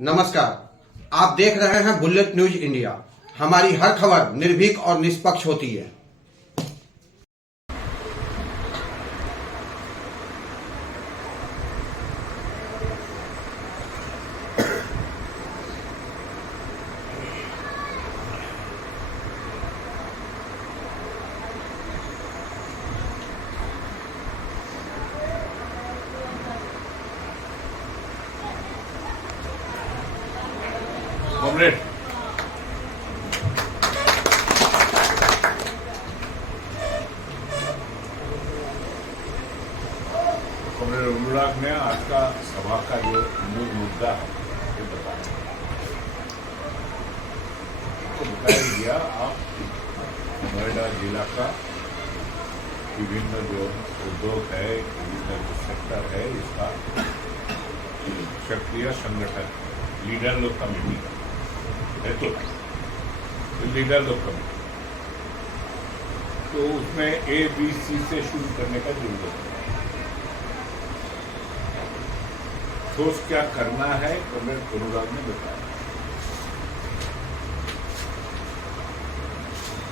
नमस्कार, आप देख रहे हैं बुलेट न्यूज इंडिया। हमारी हर खबर निर्भीक और निष्पक्ष होती है। कॉमरेड, अनुराग ने आज का सभा का जो मूल मुद्दा है ये बताया, तो बताया गया। आप नोएडा जिला का विभिन्न जो उद्योग है, विभिन्न जो सेक्टर है, इसका सक्रिय संगठन लीडर लोग का मीटिंग है तो लीडर लोग का मीटिंग, तो उसमें ABC से शुरू करने का जरूरत है। ठोस क्या करना है कॉमरेड अनुराग ने बताया।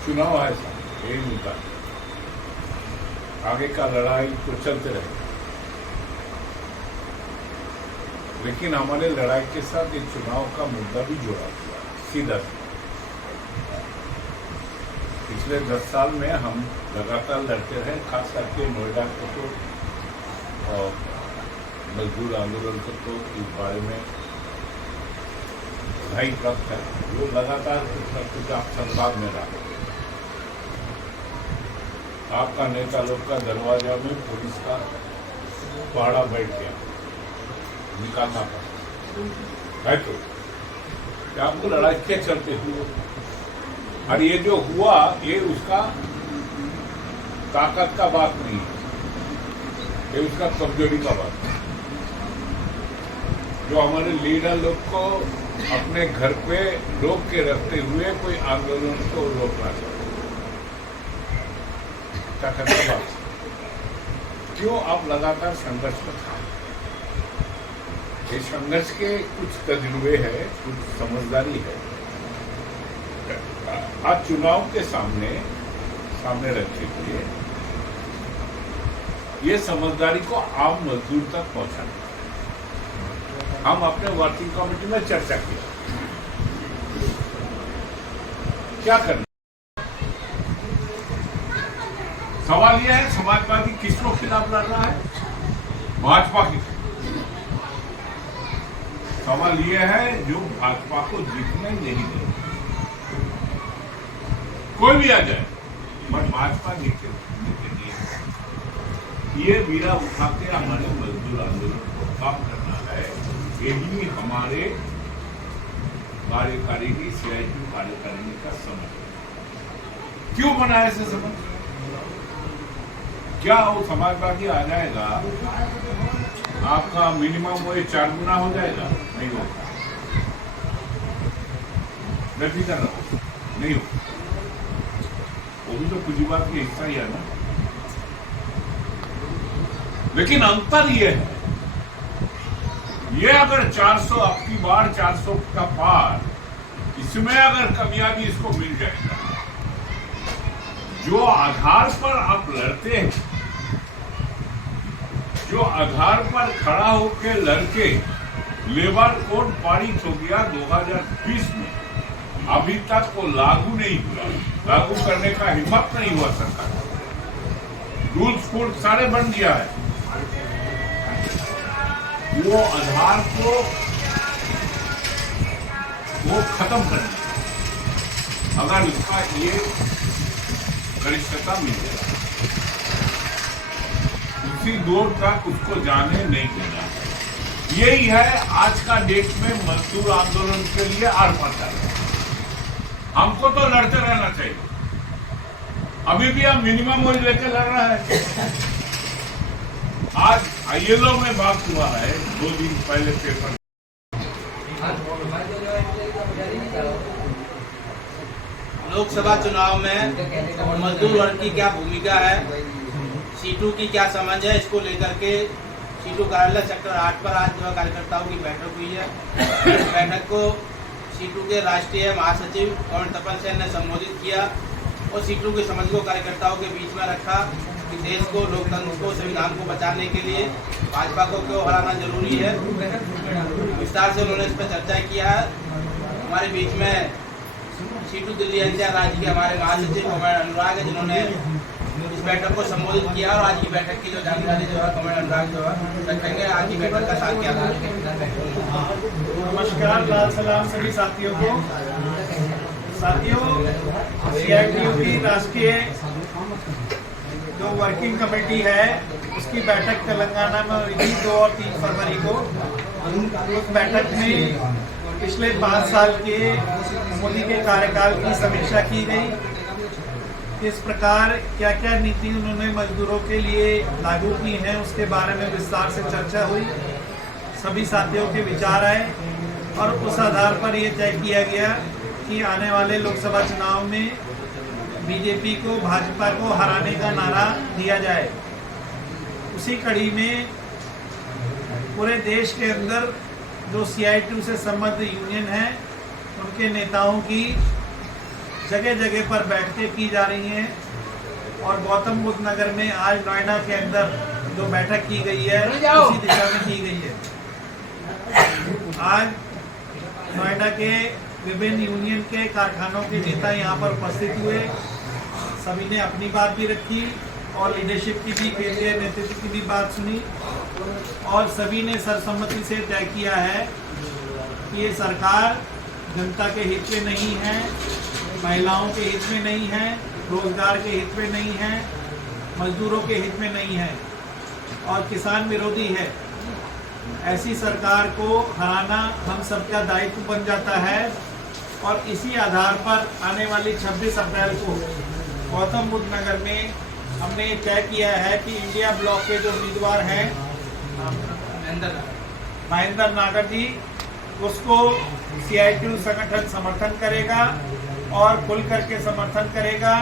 चुनाव है साहब, यही मुद्दा, आगे का लड़ाई तो चलते रहे, लेकिन हमारे लड़ाई के साथ एक चुनाव का मुद्दा भी जुड़ा हुआ है, सीधा। पिछले 10 साल में हम लगातार लड़ते रहे, खास करके नोएडा को तो और मजदूर आंदोलन को तो इस बारे में बधाई प्राप्त है। वो लगातार कुछ आप संवाद में रहा। आपका नेता लोग का दरवाजा में पुलिस का पहाड़ा बैठ गया, निकालना पड़ा है, तो आपको लड़ाई क्या चलते हुए, और ये जो हुआ ये उसका ताकत का बात नहीं है, ये उसका कमजोरी का बात है। जो हमारे लीडर लोग को अपने घर पे रोक के रखते हुए कोई आंदोलन को रोकना चाहिए, ताकत का बात। क्यों आप लगातार संघर्ष में था? ये संघर्ष के कुछ तजुर्बे है, कुछ समझदारी है, आज चुनाव के सामने रखे हुए ये समझदारी को आम मजदूर तक पहुंचाना। हम अपने वर्किंग कमेटी में चर्चा की क्या करना। सवाल यह है, समाजवादी किसको खिलाफ लड़ रहा है? भाजपा के। सवाल यह है जो भाजपा को जीतने नहीं दे, कोई भी आ जाए, पर भाजपा जीते नहीं। ये बीड़ा उठा के हमारे मजदूर आंदोलन को काम करना है। यही हमारे कार्यकारिणी CIT कार्यकारिणी का समझ। क्यों बना ऐसे समझ? क्या वो समाजवादी आ जाएगा, आपका मिनिमम वो 4 गुना हो जाएगा? नहीं होगा, नहीं होगा। वो भी तो पूंजीवाद की हिस्सा ही है ना। लेकिन अंतर ये है, ये अगर 400 आपकी बार 400 का पार, इसमें अगर कामयाबी इसको मिल जाएगा, जो आधार पर आप लड़ते हैं, जो आधार पर खड़ा होकर लड़के लेबर कोड पारित हो गया 2020 में, अभी तक वो लागू नहीं हुआ, लागू करने का हिम्मत नहीं हुआ सरकार। रूल्स कोड सारे बन गया है, वो आधार को वो खत्म करना। अगर इसका ये गरिष्ठता मिल जाए, उसी दौर तक उसको जाने नहीं देना। यही है आज का डेट में मजदूर आंदोलन के लिए आर पार करना। हमको तो लड़ते रहना चाहिए। अभी भी हम मिनिमम वेज लेकर लड़ रहा है। आज ILO में बात हुआ है 2 दिन पहले पेपर। लोकसभा चुनाव में मजदूर वर्ग की क्या भूमिका है, सीटों की क्या समझ है, इसको लेकर के सीटू कार्यालय सेक्टर 8 पर आज जो कार्यकर्ताओं की बैठक हुई है। इस बैठक को सीटू के राष्ट्रीय महासचिव पवन तपन सेन ने संबोधित किया और सीटू की समझ को कार्यकर्ताओं के बीच में रखा कि देश को, लोकतंत्र को, संविधान को बचाने के लिए भाजपा को क्यों हराना जरूरी है। विस्तार से उन्होंने इस पर चर्चा किया है। हमारे बीच में सीटू दिल्ली एनसीआर राज्य के हमारे महासचिव कॉमरेड अनुराग है, जिन्होंने इस बैठक को संबोधित किया और आज की बैठक की जो जानकारी जो है कॉमरेड अनुराग जो है रखेंगे। आज की बैठक का साथ क्या था। नमस्कार, लाल सलाम सभी साथियों को। सीआईटीयू की राष्ट्रीय जो वर्किंग कमेटी है उसकी बैठक तेलंगाना में हुई थी 2 और 3 फरवरी को। उस बैठक में पिछले 5 साल के मोदी के कार्यकाल की समीक्षा की गई। किस प्रकार क्या क्या नीति उन्होंने मजदूरों के लिए लागू की हैं उसके बारे में विस्तार से चर्चा हुई। सभी साथियों के विचार आए और उस आधार पर यह तय किया गया कि आने वाले लोकसभा चुनाव में बीजेपी को, भाजपा को हराने का नारा दिया जाए। उसी कड़ी में पूरे देश के अंदर जो सीआईटीयू से संबद्ध यूनियन है उनके नेताओं की जगह जगह पर बैठकें की जा रही हैं और गौतम बुद्ध नगर में आज नोएडा के अंदर जो बैठक की गई है उसी दिशा में की गई है। आज नोएडा के विभिन्न यूनियन के कारखानों के नेता यहाँ पर उपस्थित हुए। सभी ने अपनी बात भी रखी और लीडरशिप की भी, केंद्रीय नेतृत्व की भी बात सुनी और सभी ने सर्वसम्मति से तय किया है कि ये सरकार जनता के हित में नहीं है, महिलाओं के हित में नहीं है, रोजगार के हित में नहीं है, मजदूरों के हित में नहीं है और किसान विरोधी है। ऐसी सरकार को हराना हम सबका दायित्व बन जाता है और इसी आधार पर आने वाली 26 अप्रैल को गौतम बुद्ध नगर में हमने तय किया है कि इंडिया ब्लॉक के जो उम्मीदवार हैं महेंद्र नागर जी, उसको सीआईटीयू संगठन समर्थन करेगा और खुल करके समर्थन करेगा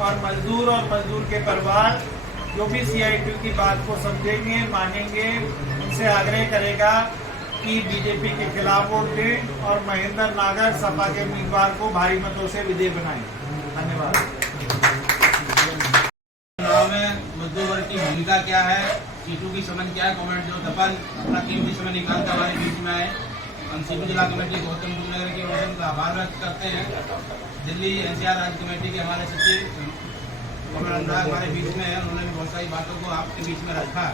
और मजदूर के परिवार जो भी सीआईटीयू की बात को समझेंगे, मानेंगे, उनसे आग्रह करेगा कि बीजेपी के खिलाफ वोट दें और महेंद्र नागर सपा के उम्मीदवार को भारी मतों से विजयी बनाएं। धन्यवाद। चुनाव में मजदूर वर्ग की भूमिका क्या है, सीटू की समझ क्या है, कॉमरेड जो तपन अपना कीमती समय निकाल कर हमारे बीच में आए। हम सीटू जिला कमेटी गौतम बुद्ध नगर की ओर से उनका आभार व्यक्त करते हैं। दिल्ली एनसीआर राज्य कमेटी के हमारे सचिव कॉमरेड अनुराग हमारे बीच में है, उन्होंने भी बहुत सारी बातों को आपके बीच में रखा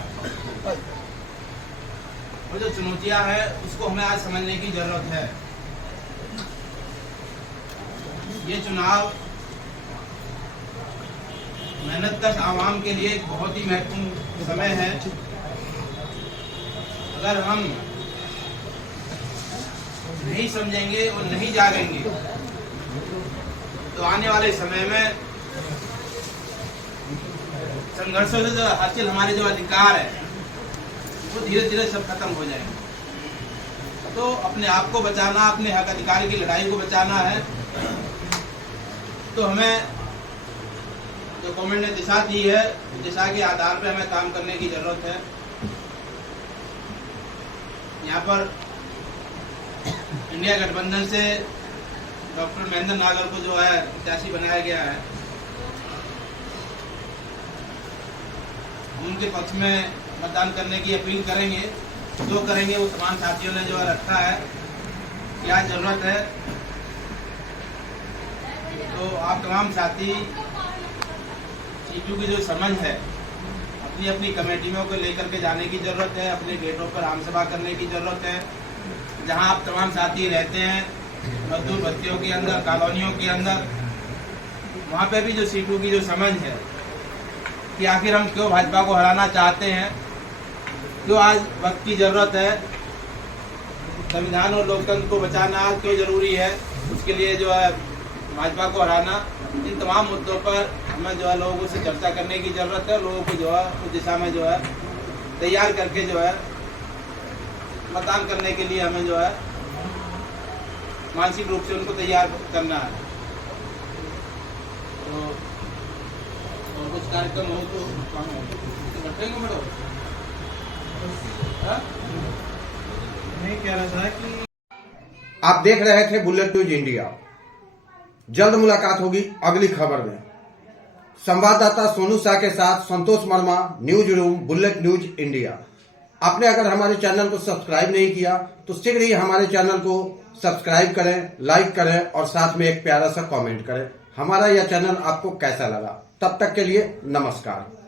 और जो चुनौतियां हैं उसको हमें आज समझने की जरूरत है। ये चुनाव मेहनतकश आवाम के लिए एक बहुत ही महत्वपूर्ण समय है। अगर हम नहीं समझेंगे और नहीं जागेंगे तो आने वाले समय में संघर्षों से जो हासिल हमारे जो अधिकार है वो धीरे धीरे सब खत्म हो जाएंगे। तो अपने आप को बचाना, अपने हक अधिकार की लड़ाई को बचाना है तो हमें जो गवर्नमेंट ने दिशा दी है, दिशा के आधार पर हमें काम करने की जरूरत है। यहाँ पर इंडिया गठबंधन से डॉक्टर महेंद्र नागर को जो है प्रत्याशी बनाया गया है। उनके पक्ष में मतदान करने की अपील करेंगे। जो करेंगे वो तमाम साथियों ने जो है रखा है, क्या जरूरत है। तो आप तमाम साथी सीटू की जो समझ है अपनी अपनी कमेटियों को लेकर के जाने की जरूरत है। अपने गेटों पर आम सभा करने की जरूरत है। जहां आप तमाम साथी रहते हैं, मजदूर बस्तियों के अंदर, कॉलोनियों के अंदर, वहां पे भी जो सीटू की जो समझ है कि आखिर हम क्यों भाजपा को हराना चाहते हैं, क्यों आज वक्त की जरूरत है, संविधान और लोकतंत्र को बचाना क्यों जरूरी है, उसके लिए जो है भाजपा को हराना, इन तमाम मुद्दों पर हमें जो है लोगों से चर्चा करने की जरूरत है। लोगों को जो है उस दिशा में जो है तैयार करके जो है मतदान करने के लिए हमें जो है मानसिक रूप से उनको तैयार करना है। तो और कुछ कार्यक्रम हो तो बैठेंगे मैडम। मैं कह रहा था कि आप देख रहे थे बुलेट न्यूज इंडिया। जल्द मुलाकात होगी अगली खबर में। संवाददाता सोनू शाह के साथ Santosh Verma, news room, bullet news India. आपने अगर हमारे चैनल को सब्सक्राइब नहीं किया तो शीघ्र ही हमारे चैनल को सब्सक्राइब करें, लाइक करें और साथ में एक प्यारा सा कमेंट करें। हमारा यह चैनल आपको कैसा लगा? तब तक के लिए नमस्कार।